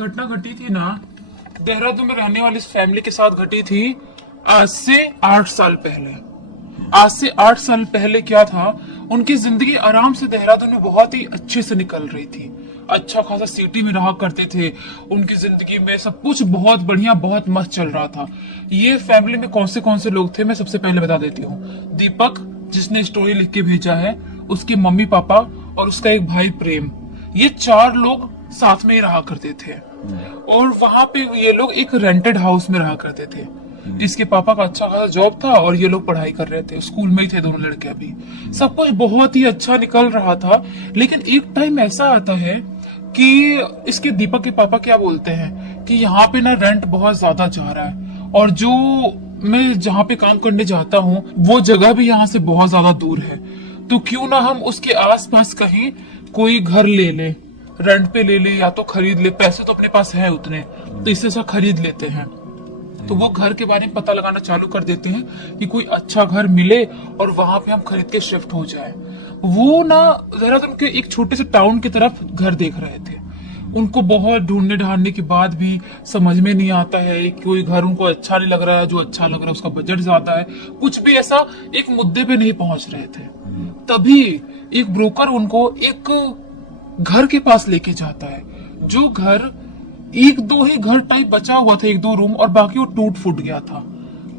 घटना घटी थी ना, देहरादून में रहने वाली इस फैमिली के साथ घटी थी आज से 8 साल पहले। आज से 8 साल पहले क्या था, उनकी जिंदगी आराम से देहरादून में बहुत ही अच्छे से निकल रही थी। अच्छा खासा सिटी में रहा करते थे, उनकी जिंदगी में सब कुछ बहुत बढ़िया बहुत मस्त चल रहा था। ये फैमिली में कौन से लोग थे मैं सबसे पहले बता देती हूँ। दीपक जिसने स्टोरी लिख के भेजा है, उसके मम्मी पापा और उसका एक भाई प्रेम, ये 4 लोग साथ में ही रहा करते थे। और वहां पे ये लोग एक रेंटेड हाउस में रहा करते थे। इसके पापा का अच्छा खासा जॉब था और ये लोग पढ़ाई कर रहे थे, स्कूल में ही थे दोनों लड़के। अभी सब कुछ बहुत ही अच्छा निकल रहा था, लेकिन एक टाइम ऐसा आता है कि इसके दीपक के पापा क्या बोलते हैं कि यहाँ पे ना रेंट बहुत ज्यादा जा रहा है, और जो मैं जहाँ पे काम करने जाता हूँ वो जगह भी यहाँ से बहुत ज्यादा दूर है, तो क्यों ना हम उसके आसपास कहीं कोई घर ले ले, रेंट पे ले ले या तो खरीद ले, पैसे तो अपने पास है उतने, तो इससे सब खरीद लेते हैं। तो वो घर के बारे में पता लगाना चालू कर देते हैं कि कोई अच्छा घर मिले और वहां पे हम खरीद के शिफ्ट हो जाए। वो ना देहरादून के एक छोटे से टाउन की तरफ घर देख रहे थे। उनको बहुत ढूंढने ढांडने के बाद भी समझ में नहीं आता है, कोई घर उनको अच्छा नहीं लग रहा है, जो अच्छा लग रहा है उसका बजट ज्यादा है, कुछ भी ऐसा एक मुद्दे पे नहीं पहुंच रहे थे। तभी एक ब्रोकर उनको एक घर के पास लेके जाता है, जो घर 1-2 ही घर टाइप बचा हुआ था, 1-2 रूम, और बाकी वो टूट फूट गया था,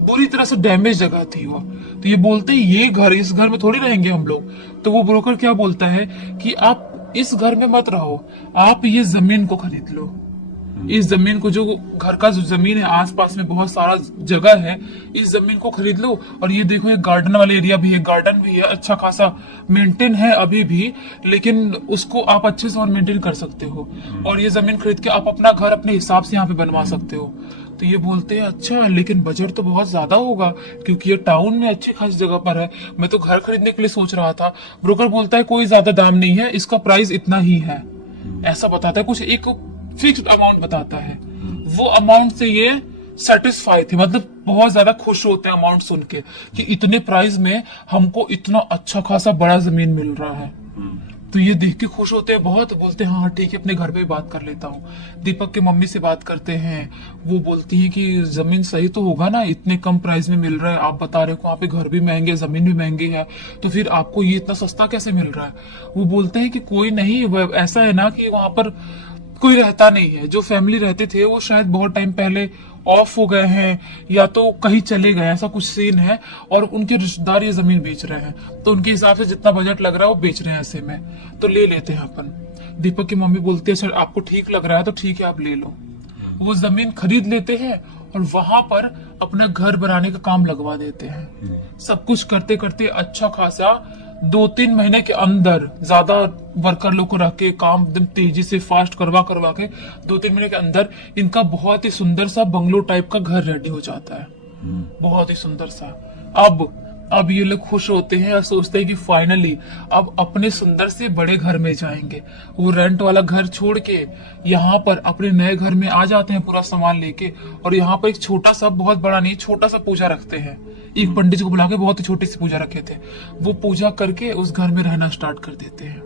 बुरी तरह से डैमेज जगह थी वो। तो ये बोलते हैं ये घर, इस घर में थोड़ी रहेंगे हम लोग। तो वो ब्रोकर क्या बोलता है कि आप इस घर में मत रहो, आप ये जमीन को खरीद लो। इस जमीन को, जो घर का जो जमीन है आसपास में बहुत सारा जगह है, इस जमीन को खरीद लो। और ये देखो, ये गार्डन वाला एरिया भी है, गार्डन भी है, अच्छा खासा मेंटेन है अभी भी, लेकिन उसको आप अच्छे से और मेंटेन कर सकते हो। और ये जमीन खरीद के आप अपना घर अपने हिसाब से यहाँ पे बनवा सकते हो। तो ये बोलते हैं अच्छा, लेकिन बजट तो बहुत ज्यादा होगा, क्योंकि ये टाउन में अच्छी खासी जगह पर है, मैं तो घर खरीदने के लिए सोच रहा था। ब्रोकर बोलता है कोई ज्यादा दाम नहीं है, इसका प्राइस इतना ही है, ऐसा बताता है, कुछ एक फिक्स्ड अमाउंट बताता है। वो अमाउंट से ये सेटिस्फाई थे, मतलब बहुत ज्यादा खुश होते हैं अमाउंट सुन के कि इतने प्राइस में हमको इतना अच्छा खासा बड़ा जमीन मिल रहा है। तो ये देख के खुश होते हैं बहुत, बोलते हैं हाँ ठीक है, अपने घर पे भी बात कर लेता हूँ। दीपक के मम्मी से बात करते हैं, वो बोलती है कि जमीन सही तो होगा ना, इतने कम प्राइस में मिल रहा है, आप बता रहे हो वहाँ पे घर भी महंगे, जमीन भी महंगी है, तो फिर आपको ये इतना सस्ता कैसे मिल रहा है। वो बोलते हैं कि कोई नहीं, ऐसा है ना कि वहां पर कोई रहता नहीं है, जो फैमिली रहते थे वो शायद बहुत टाइम पहले ऑफ हो गए हैं या तो कहीं चले गए, ऐसा कुछ सीन है, और उनके रिश्तेदार ये जमीन बेच रहे हैं, तो उनके हिसाब से जितना बजट लग रहा है वो बेच रहे हैं ऐसे में, तो ले लेते हैं अपन। दीपक की मम्मी बोलती है सर आपको ठीक लग रहा है तो ठीक है आप ले लो। वो जमीन खरीद लेते हैं और वहां पर अपना घर बनाने का काम लगवा देते हैं। सब कुछ करते करते अच्छा खासा 2-3 महीने के अंदर, ज्यादा वर्कर लोग को रख के काम एकदम तेजी से फास्ट करवा के 2-3 महीने के अंदर इनका बहुत ही सुंदर सा बंगलो टाइप का घर रेडी हो जाता है, बहुत ही सुंदर सा। अब ये लोग खुश होते हैं और सोचते हैं कि फाइनली अब अपने सुंदर से बड़े घर में जाएंगे। वो रेंट वाला घर छोड़ के यहाँ पर अपने नए घर में आ जाते हैं पूरा सामान लेके, और यहाँ पर एक छोटा सा, बहुत बड़ा नहीं, छोटा सा पूजा रखते हैं। एक पंडित जी को बुला के बहुत ही छोटी सी पूजा रखे थे, वो पूजा करके उस घर में रहना स्टार्ट कर देते हैं।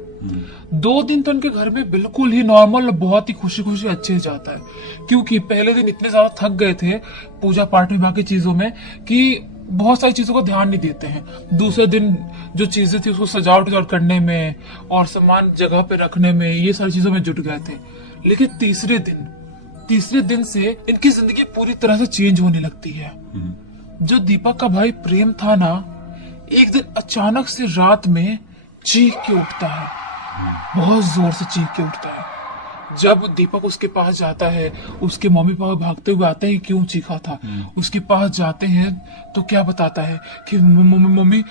2 दिन तो उनके घर में बिल्कुल ही नॉर्मल, बहुत ही खुशी खुशी अच्छे से जाता है, क्योंकि पहले दिन इतने ज्यादा थक गए थे पूजा पाठ में बाकी चीजों में कि बहुत सारी चीजों को ध्यान नहीं देते हैं। दूसरे दिन जो चीजें थी उसको सजावट करने में और सामान जगह पे रखने में, ये सारी चीजों में जुट गए थे। लेकिन तीसरे दिन से इनकी जिंदगी पूरी तरह से चेंज होने लगती है। जो दीपक का भाई प्रेम था ना, एक दिन अचानक से रात में चीख के उठता है, बहुत जोर से चीख के उठता है। जब दीपक उसके पास जाता है, उसके मम्मी पापा भागते हुए आते हैं, क्यों चीखा था। उसके पास जाते हैं तो क्या बताता है कि मम्मी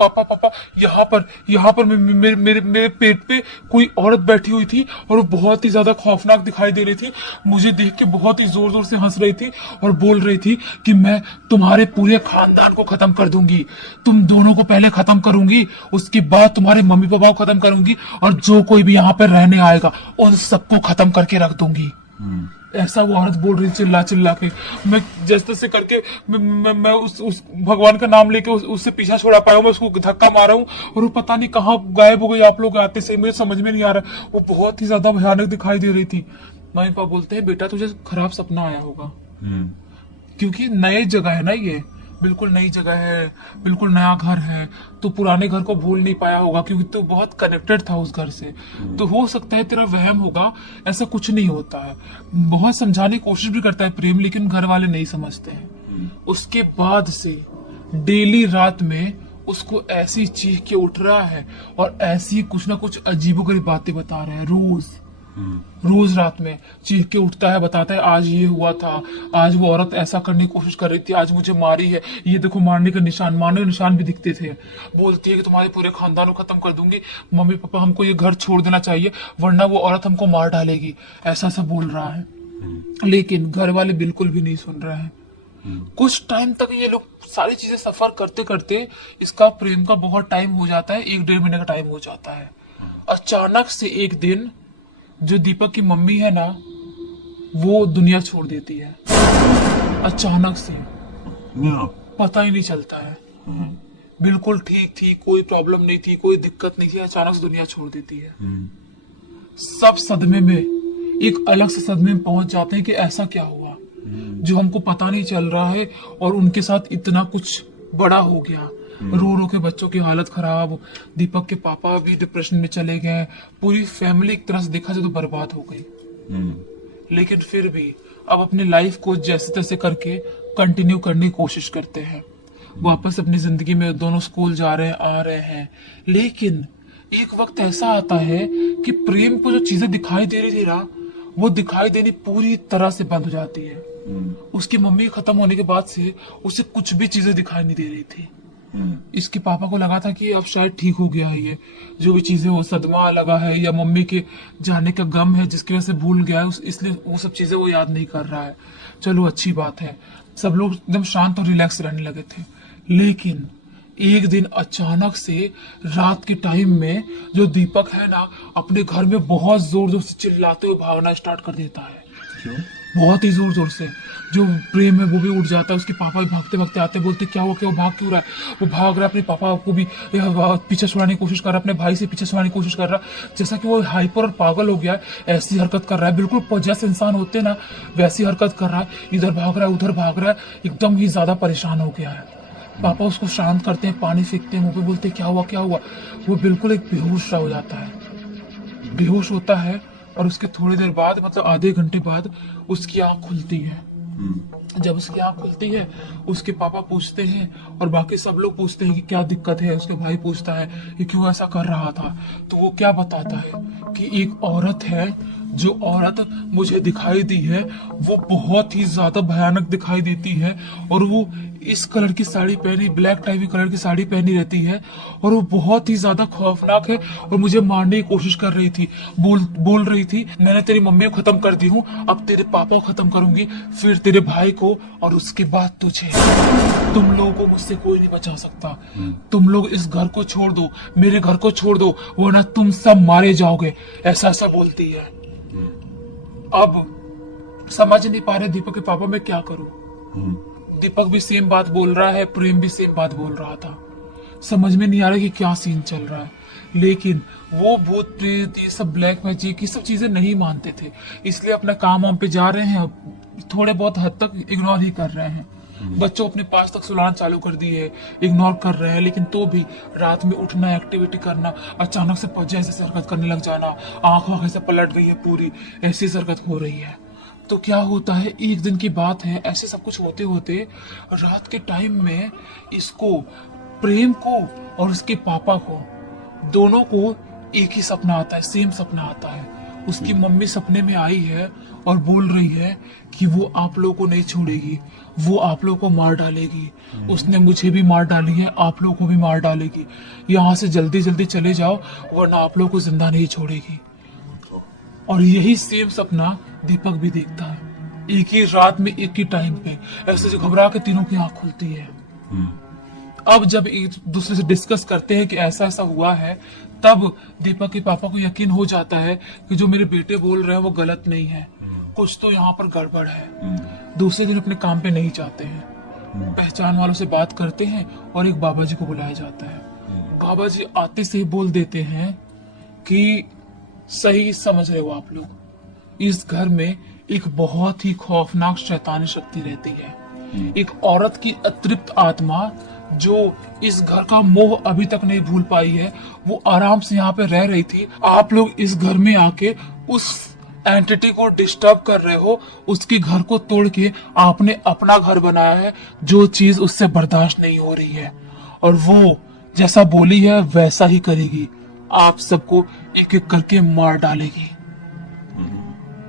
पापा यहाँ पर मेरे पेट पे कोई औरत बैठी हुई थी और वो बहुत ही ज्यादा खौफनाक दिखाई दे रही थी, मुझे देख के बहुत ही जोर जोर से हंस रही थी और बोल रही थी कि मैं तुम्हारे पूरे खानदान को खत्म कर दूंगी, तुम दोनों को पहले खत्म करूंगी, उसके बाद तुम्हारे मम्मी पापा को खत्म करूंगी, और जो कोई भी यहाँ पे रहने आएगा उन सबको खत्म करके रख दूंगी। ऐसा वो औरत बोल रही चिल्ला चिल्ला के। मैं जैसे तैसे करके मैं उस भगवान का नाम लेके उससे पीछा छोड़ा पाया हूँ, मैं उसको धक्का मारा हूँ और वो पता नहीं कहाँ गायब हो गई। आप लोग आते से मुझे समझ में नहीं आ रहा, वो बहुत ही ज्यादा भयानक दिखाई दे रही थी। मम्मी पापा बोलते हैं बेटा तुझे खराब सपना आया होगा, हम्म, क्योंकि नई जगह है ना, ये बिल्कुल नई जगह है, बिल्कुल नया घर है, तो पुराने घर को भूल नहीं पाया होगा क्योंकि तू बहुत कनेक्टेड था उस घर से। तो हो सकता है तेरा वहम होगा, ऐसा कुछ नहीं होता है। बहुत समझाने की कोशिश भी करता है प्रेम, लेकिन घर वाले नहीं समझते हैं। उसके बाद से डेली रात में उसको ऐसी चीख के उठ रहा है और ऐसी कुछ ना कुछ अजीबोगरीब बातें बता रहा है। रोज रात में चीख के उठता है, बताता है आज ये हुआ था, आज वो औरत ऐसा करने की कोशिश कर रही थी, आज मुझे मारी है, ये देखो मारने के निशान, मारने के निशान भी दिखते थे। बोलती है कि तुम्हारे पूरे खानदान को खत्म कर दूंगी, मम्मी पापा हमको ये घर छोड़ देना चाहिए वरना वो औरत हमको मार डालेगी, ऐसा सब बोल रहा है। लेकिन घर वाले बिल्कुल भी नहीं सुन रहे हैं। कुछ टाइम तक ये लोग सारी चीजें सफर करते करते इसका प्रेम का बहुत टाइम हो जाता है, 1-1.5 महीने का टाइम हो जाता है। अचानक से एक दिन जो दीपक की मम्मी है ना, वो दुनिया छोड़ देती है अचानक से, या, पता ही नहीं चलता है। बिल्कुल ठीक थी, कोई प्रॉब्लम नहीं थी, कोई दिक्कत नहीं थी, अचानक से दुनिया छोड़ देती है। सब सदमे में, एक अलग से सदमे में पहुंच जाते हैं कि ऐसा क्या हुआ जो हमको पता नहीं चल रहा है, और उनके साथ इतना कुछ बड़ा हो गया। रो रो के बच्चों की हालत खराब, दीपक के पापा भी डिप्रेशन में चले गए, पूरी फैमिली एक तरह से देखा जाए तो बर्बाद हो गई। लेकिन फिर भी अब अपनी लाइफ को जैसे तैसे करके कंटिन्यू करने की कोशिश करते हैं, वापस अपनी जिंदगी में दोनों स्कूल जा रहे हैं, आ रहे हैं। लेकिन एक वक्त ऐसा आता है कि प्रेम को जो चीजें दिखाई दे रही थी ना, वो दिखाई देनी पूरी तरह से बंद हो जाती है। उसकी मम्मी खत्म होने के बाद से उसे कुछ भी चीजें दिखाई नहीं दे रही थी। इसके पापा को लगा था कि अब शायद ठीक हो गया है, ये जो भी चीजें वो सदमा लगा है या मम्मी के जाने का गम है जिसकी वजह से भूल गया है, इसलिए वो सब चीजें वो याद नहीं कर रहा है। चलो अच्छी बात है, सब लोग एकदम शांत और रिलैक्स रहने लगे थे। लेकिन एक दिन अचानक से रात के टाइम में जो दीपक है ना, अपने घर में बहुत जोर जोर से चिल्लाते हुए भागना स्टार्ट कर देता है। क्यों? बहुत ही जोर जोर से। जो प्रेम है वो भी उठ जाता है, उसके पापा भी भागते भागते आते, बोलते क्या हुआ, क्या वो भाग क्यों रहा है। वो भाग रहा है, अपने पापा को भी पीछे छुड़ाने की कोशिश कर रहा है, अपने भाई से पीछे छुड़ाने की कोशिश कर रहा है। जैसा कि वो हाइपर और पागल हो गया है, ऐसी हरकत कर रहा है, बिल्कुल जैसे इंसान होते हैं ना वैसी हरकत कर रहा है, इधर भाग रहा है उधर भाग रहा है, एकदम ही ज्यादा परेशान हो गया है। पापा उसको शांत करते हैं, पानी फेंकते हैं मुंह पे, बोलते क्या हुआ क्या हुआ। वो बिल्कुल एक बेहोश सा हो जाता है, बेहोश होता है। और उसके थोड़ी देर बाद, मतलब आधे घंटे बाद, उसकी आंख खुलती है। जब उसकी आंख खुलती है, उसके पापा पूछते हैं और बाकी सब लोग पूछते हैं कि क्या दिक्कत है। उसके भाई पूछता है कि क्यों ऐसा कर रहा था, तो वो क्या बताता है कि एक औरत है, जो औरत मुझे दिखाई दी है वो बहुत ही ज्यादा भयानक दिखाई देती है, और वो इस कलर की साड़ी पहनी, ब्लैक टाइप की कलर की साड़ी पहनी रहती है, और वो बहुत ही ज्यादा खौफनाक है और मुझे मारने की कोशिश कर रही थी। बोल रही थी मैंने तेरी मम्मी को खत्म कर दी हूँ, अब तेरे पापा को खत्म करूंगी, फिर तेरे भाई को, और उसके बाद तुझे। तुम लोगों को मुझसे कोई नहीं बचा सकता। तुम लोग इस घर को छोड़ दो, मेरे घर को छोड़ दो, वरना तुम सब मारे जाओगे, ऐसा ऐसा बोलती है। अब समझ नहीं पा रहे दीपक के पापा मैं क्या करूं। दीपक भी सेम बात बोल रहा है, प्रेम भी सेम बात बोल रहा था। समझ में नहीं आ रहा कि क्या सीन चल रहा है। लेकिन वो भूत प्रेत, ये सब ब्लैक मैजिक, ये सब चीजें नहीं मानते थे, इसलिए अपना काम वाम पे जा रहे हैं, थोड़े बहुत हद तक इग्नोर ही कर रहे हैं। बच्चों अपने पास तक सुलाना चालू कर दिए, इग्नोर कर रहे हैं, लेकिन तो भी रात में उठना, एक्टिविटी करना, अचानक से जैसे हरकत करने लग जाना, आंख ऐसे पलट गई है पूरी, ऐसी हरकत हो रही है। तो क्या होता है, एक दिन की बात है, ऐसे सब कुछ होते होते रात के टाइम में इसको, प्रेम को और उसके पापा को, दोनों को एक ही सपना आता है, सेम सपना आता है। उसकी मम्मी सपने में आई है और बोल रही है कि वो आप लोगों को नहीं छोड़ेगी, वो आप लोगों को मार डालेगी, उसने मुझे भी मार डाली है, आप लोगों को भी मार डालेगी, यहाँ से जल्दी जल्दी चले जाओ वरना आप लोगों को जिंदा नहीं छोड़ेगी। और यही सेम सपना दीपक भी देखता है, एक ही रात में एक ही टाइम पे, ऐसे घबरा के तीनों की आंख खुलती है। अब जब एक दूसरे से डिस्कस करते हैं कि ऐसा ऐसा हुआ है, तब दीपक के पापा को यकीन हो जाता है कि जो मेरे बेटे बोल रहे हैं वो गलत नहीं है, कुछ तो यहाँ पर गड़बड़ है। दूसरे दिन अपने काम पे नहीं जाते हैं, पहचान वालों से बात करते हैं और एक बाबा जी को बुलाया जाता है। बाबा जी आते से ही बोल देते हैं कि सही समझ रहे हो आप लोग, इस घर में एक बहुत ही खौफनाक शैतानी शक्ति रहती है। एक औरत की अतृप्त आत्मा जो इस घर का मोह अभी तक नहीं भूल पाई है, वो आराम से यहाँ पे रह रही थी। आप लोग इस घर में आके उस एंटिटी को डिस्टर्ब कर रहे हो। उसके घर को तोड़ के आपने अपना घर बनाया है। जो चीज उससे बर्दाश्त नहीं हो रही है और वो जैसा बोली है वैसा ही करेगी। आप सबको एक एक करके मार डालेगी।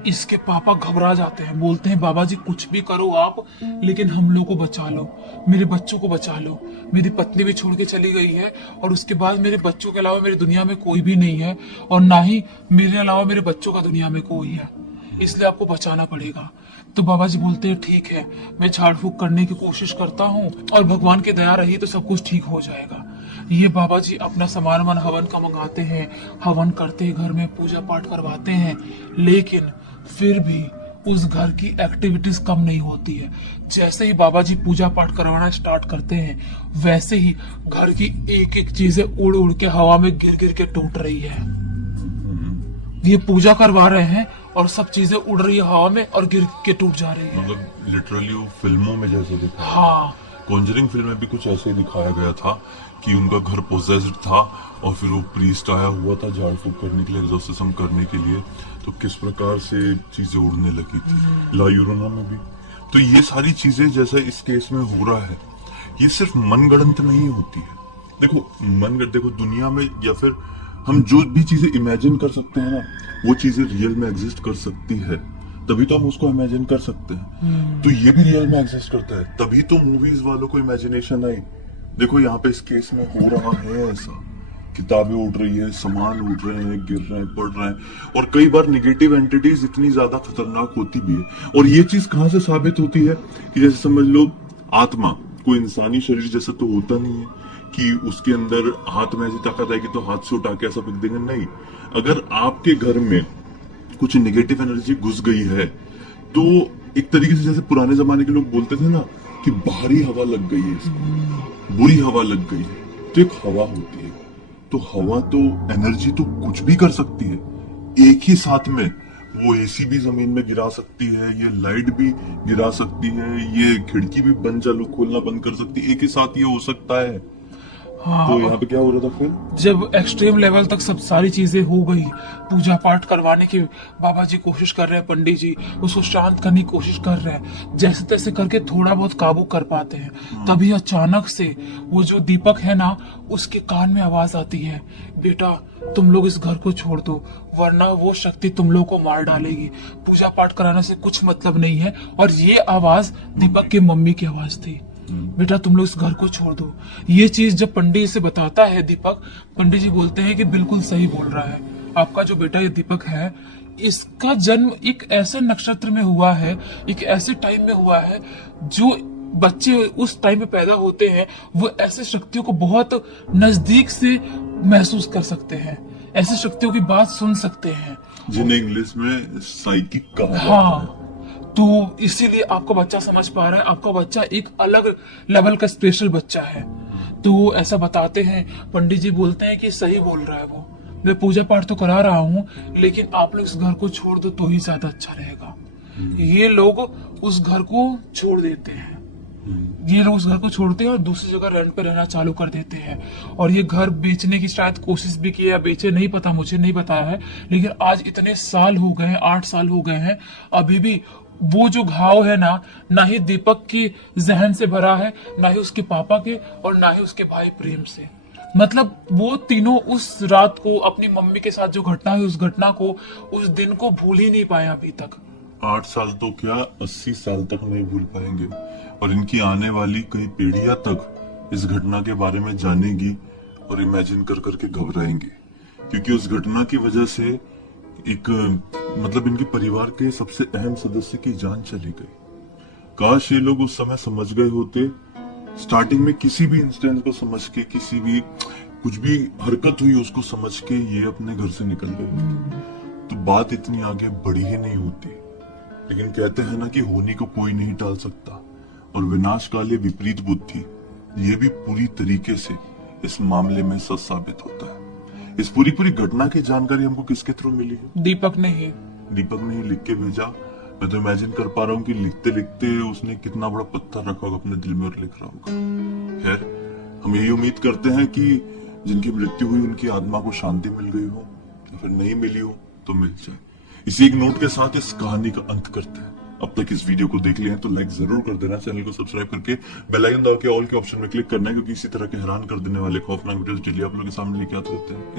इसके पापा घबरा जाते हैं, बोलते हैं बाबा जी कुछ भी करो आप, लेकिन हम लोग को बचा लो, मेरे बच्चों को बचा लो। मेरी पत्नी भी छोड़ के चली गई है और उसके बाद मेरे बच्चों के अलावा मेरी दुनिया में कोई भी नहीं है और ना ही मेरे अलावा मेरे बच्चों का दुनिया में कोई है, इसलिए आपको बचाना पड़ेगा। तो बाबा जी बोलते हैं ठीक है, मैं झाड़ फूक करने की कोशिश करता हूँ और भगवान की दया रही तो सब कुछ ठीक हो जाएगा। ये बाबा जी अपना सामान मन हवन का मंगाते हैं, हवन करते हैं, घर में पूजा पाठ करवाते हैं, लेकिन फिर भी उस घर की एक्टिविटीज कम नहीं होती है। जैसे ही बाबा जी पूजा पाठ करवाना स्टार्ट करते हैं वैसे ही घर की एक एक चीजें उड़ उड़ के हवा में गिर गिर के टूट रही है। ये पूजा करवा रहे हैं और सब चीजें उड़ रही है हवा में और गिर के टूट जा रही है। मतलब लिटरली वो फिल्मों में जैसे दिखा, हाँ, कॉन्जरिंग फिल्म में भी कुछ ऐसे ही दिखाया गया था कि उनका घर पोजेस्ड था और फिर वो प्रीस्ट आया हुआ था झाड़ फूक करने के लिए, एक्सोर्सिज्म करने के लिए, तो किस प्रकार से चीजें उड़ने लगी थी। ला यूरोना में भी तो ये सारी चीजें जैसा इस केस में हो रहा है, ये सिर्फ मनगढ़ंत नहीं होती है। देखो दुनिया में या फिर हम जो भी चीजें इमेजिन कर सकते हैं ना, वो चीजें रियल में एग्जिस्ट कर सकती है, तभी तो हम उसको इमेजिन कर सकते हैं। तो ये भी रियल में एग्जिस्ट करता है, तभी तो मूवीज वालों को इमेजिनेशन आई। देखो यहाँ पे इस केस में हो रहा है ऐसा, किताबें उड़ रही है, सामान उड़ रहे हैं, गिर रहे हैं, पड़ रहे हैं, और कई बार निगेटिव एंटिटीज इतनी ज्यादा खतरनाक होती भी है। और ये चीज कहाँ से साबित होती है कि जैसे समझ लो आत्मा कोई इंसानी शरीर जैसा तो होता नहीं है कि उसके अंदर हाथ में ऐसी ताकत आएगी तो हाथ से उठा के ऐसा फेंक देंगे, नहीं। अगर आपके घर में कुछ नेगेटिव एनर्जी घुस गई है तो एक तरीके से जैसे पुराने जमाने के लोग बोलते थे ना कि बाहरी हवा लग गई है, इसको बुरी हवा लग गई है, तो एक हवा होती है। तो हवा तो एनर्जी तो कुछ भी कर सकती है। एक ही साथ में वो एसी भी जमीन में गिरा सकती है, ये लाइट भी गिरा सकती है, ये खिड़की भी बंद चालू खोलना बंद कर सकती है, एक ही साथ ये हो सकता है। हाँ, तो यहाँ पे क्या हो रहा था फिर, जब एक्सट्रीम लेवल तक सब सारी चीजें हो गई, पूजा पाठ करवाने की बाबा जी कोशिश कर रहे हैं, पंडित जी उसको शांत करने की कोशिश कर रहे हैं, जैसे तैसे करके थोड़ा बहुत काबू कर पाते हैं। तभी अचानक से वो जो दीपक है ना, उसके कान में आवाज आती है, बेटा तुम लोग इस घर को छोड़ दो वरना वो शक्ति तुम लोग को मार डालेगी, पूजा पाठ कराने से कुछ मतलब नहीं है। और ये आवाज दीपक की मम्मी की आवाज थी, बेटा तुम लोग इस घर को छोड़ दो। ये चीज जब पंडित से बताता है दीपक, पंडित जी बोलते हैं कि बिल्कुल सही बोल रहा है, आपका जो बेटा ये दीपक है, इसका जन्म एक ऐसे नक्षत्र में हुआ है, एक ऐसे टाइम में हुआ है, जो बच्चे उस टाइम में पैदा होते हैं वो ऐसे शक्तियों को बहुत नजदीक से महसूस कर सकते हैं, ऐसी शक्तियों की बात सुन सकते हैं, जिन्हें इंग्लिश में साइकिक कहा जाता है। हाँ, तो इसीलिए आपका बच्चा समझ पा रहा है, आपका बच्चा एक अलग लेवल का स्पेशल बच्चा है। तो ऐसा बताते हैं, पंडित जी बोलते हैं कि सही बोल रहा है वो, मैं पूजा पाठ तो करा रहा हूँ लेकिन आप लोग इस घर को छोड़ दो तो ही ज्यादा अच्छा रहेगा। ये लोग उस घर को छोड़ देते हैं, ये लोग उस घर को छोड़ते हैं और दूसरी जगह रेंट पे रहना चालू कर देते हैं। और ये घर बेचने की शायद कोशिश भी की है या बेचे, नहीं पता, मुझे नहीं बताया है, लेकिन आज इतने साल हो गए हैं, 8 साल हो गए हैं, अभी भी वो जो घाव है ना ही दीपक की जहन से भरा है, ना ही उसके पापा के और ना ही उसके भाई प्रेम से। मतलब वो तीनों उस रात को, अपनी मम्मी के साथ जो घटना हुई, उस घटना को, उस दिन को भूल ही नहीं पाया अभी तक। 8 साल तो क्या 80 साल तक नहीं भूल पाएंगे, और इनकी आने वाली कई पीढ़ियां तक इस घटना के बारे में जानेगी और इमेजिन कर करके घबराएंगे, क्योंकि उस घटना की वजह से एक मतलब इनके परिवार के सबसे अहम सदस्य की जान चली गई। काश ये लोग उस समय समझ गए होते, स्टार्टिंग में किसी भी इंसिडेंट को समझ के, किसी भी कुछ भी हरकत हुई उसको समझ के ये अपने घर से निकल गए तो बात इतनी आगे बढ़ी ही नहीं होती। लेकिन कहते हैं ना कि होने को कोई नहीं टाल सकता, और विनाशकाले विपरीत बुद्धि, ये भी पूरी तरीके से इस मामले में सच साबित होता है। इस पूरी घटना की जानकारी हमको किसके थ्रू मिली है? दीपक ने ही। दीपक ने ही लिख के भेजा। मैं तो इमेजिन कर पा रहा हूँ कि लिखते लिखते उसने कितना बड़ा पत्थर रखा होगा अपने दिल में और लिख रहा होगा। खैर, हम यही उम्मीद करते हैं कि जिनकी मृत्यु हुई उनकी आत्मा को शांति मिल गई हो, या फिर नहीं मिली हो तो मिल जाए। इसी एक नोट के साथ इस कहानी का अंत करते हैं। अब तक इस वीडियो को देख लिया है तो लाइक जरूर कर देना, चैनल को सब्सक्राइब करके बेल आइकन दबा के ऑल के ऑप्शन में क्लिक करना है, क्योंकि इसी तरह के हैरान कर देने वाले खौफनाक वीडियोस डेली आप लोगों के सामने लेके आते रहते हैं।